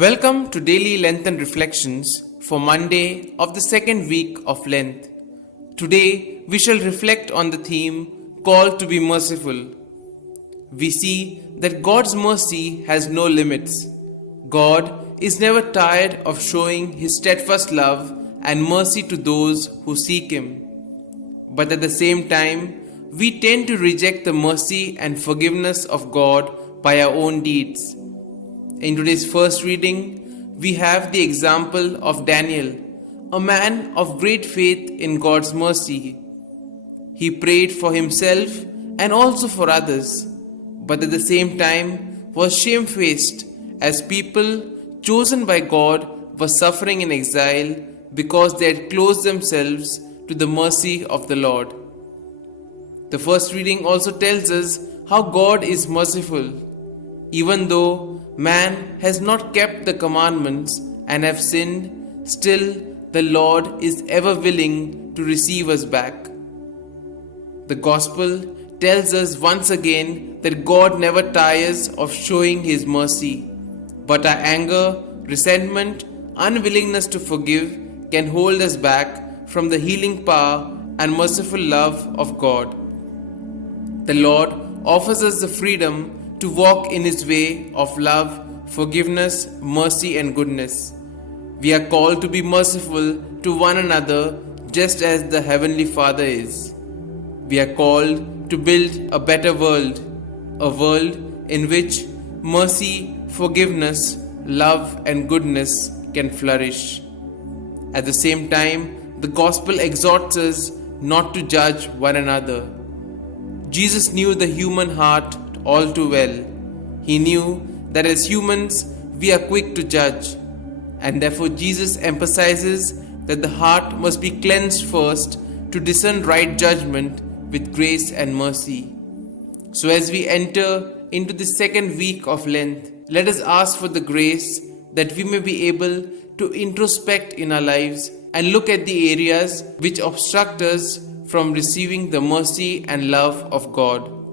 Welcome to daily Lenten reflections for Monday of the second week of Lent. Today we shall reflect on the theme Called to be Merciful. We see that God's mercy has no limits. God is never tired of showing His steadfast love and mercy to those who seek Him. But at the same time, we tend to reject the mercy and forgiveness of God by our own deeds. In today's first reading, we have the example of Daniel, a man of great faith in God's mercy. He prayed for himself and also for others, but at the same time was shamefaced as people chosen by God were suffering in exile because they had closed themselves to the mercy of the Lord. The first reading also tells us how God is merciful. Even though man has not kept the commandments and have sinned, still the Lord is ever willing to receive us back. The Gospel tells us once again that God never tires of showing His mercy, but our anger, resentment, unwillingness to forgive can hold us back from the healing power and merciful love of God. The Lord offers us the freedom to walk in His way of love, forgiveness, mercy and goodness. We are called to be merciful to one another just as the Heavenly Father is. We are called to build a better world, a world in which mercy, forgiveness, love and goodness can flourish. At the same time, the Gospel exhorts us not to judge one another. Jesus knew the human heart all too well. He knew that as humans we are quick to judge, and therefore Jesus emphasizes that the heart must be cleansed first to discern right judgment with grace and mercy. So as we enter into the second week of Lent, let us ask for the grace that we may be able to introspect in our lives and look at the areas which obstruct us from receiving the mercy and love of God.